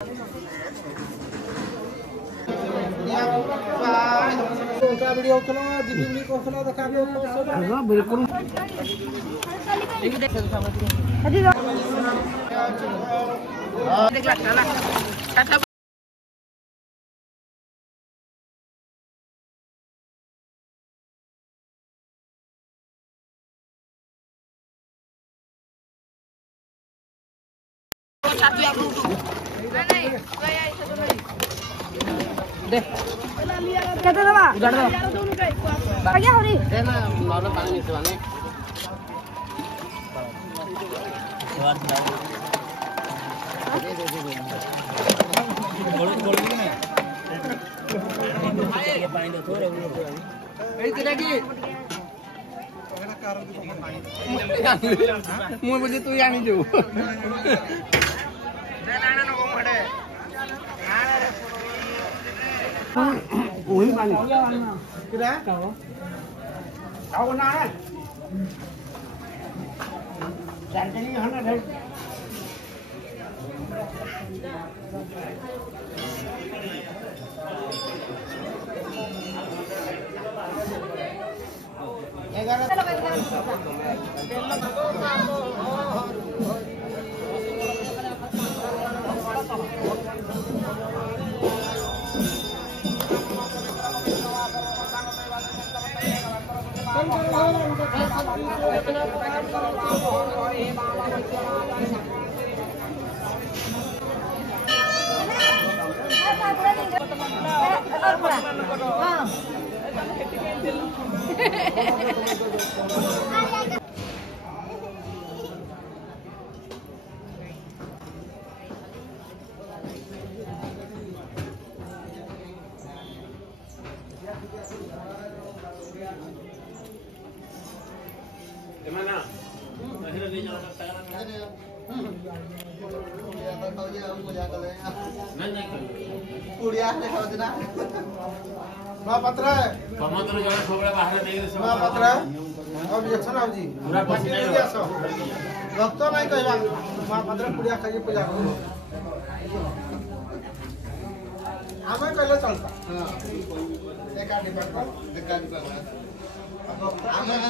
Video चलो दीदी को सुना दिखा दो हां बिल्कुल देख ला दे कहते दबा उधर दो आगे हो रही दे ना नॉर्मल पानी में चलाने पानी दो थोड़ा ए किरागी मुझे बोले तू यानी जो वही पानी किरा आओ ना है जानते नहीं है ना Gimana? Akhirnya dia jalan ke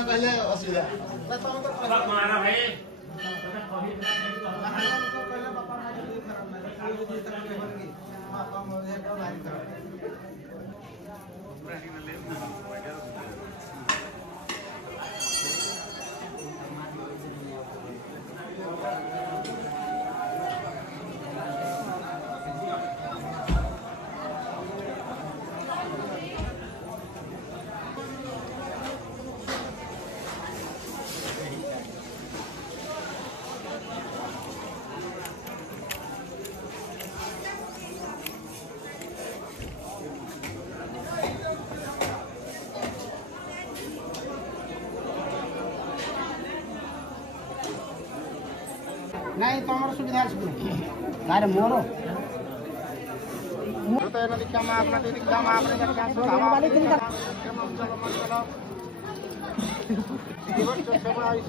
पहले असुविधा मारा भाई नहीं तो हमारा सुविधा अरे मोरो तो ना दिखा मैं अपना दिखा मैं अपने घर का सुविधा वाली दिन का जीवन से बड़ा इस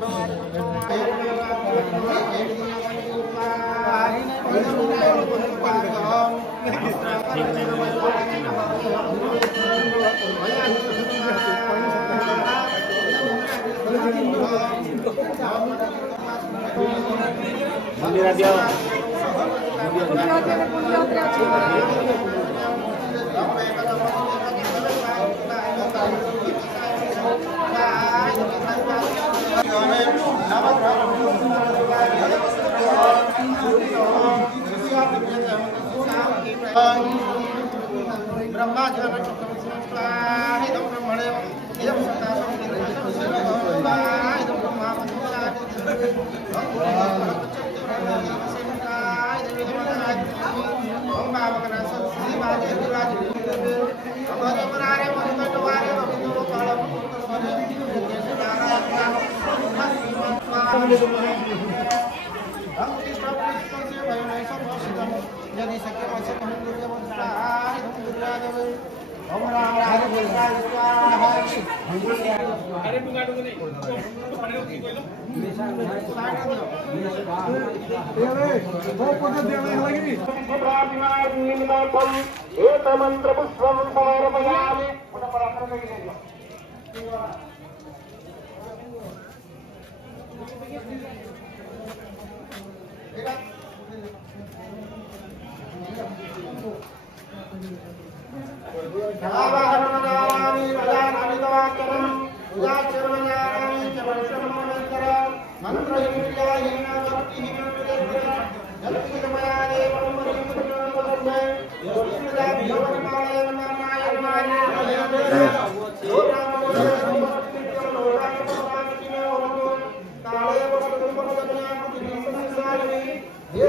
मेरा दिया ब्रह्मा ये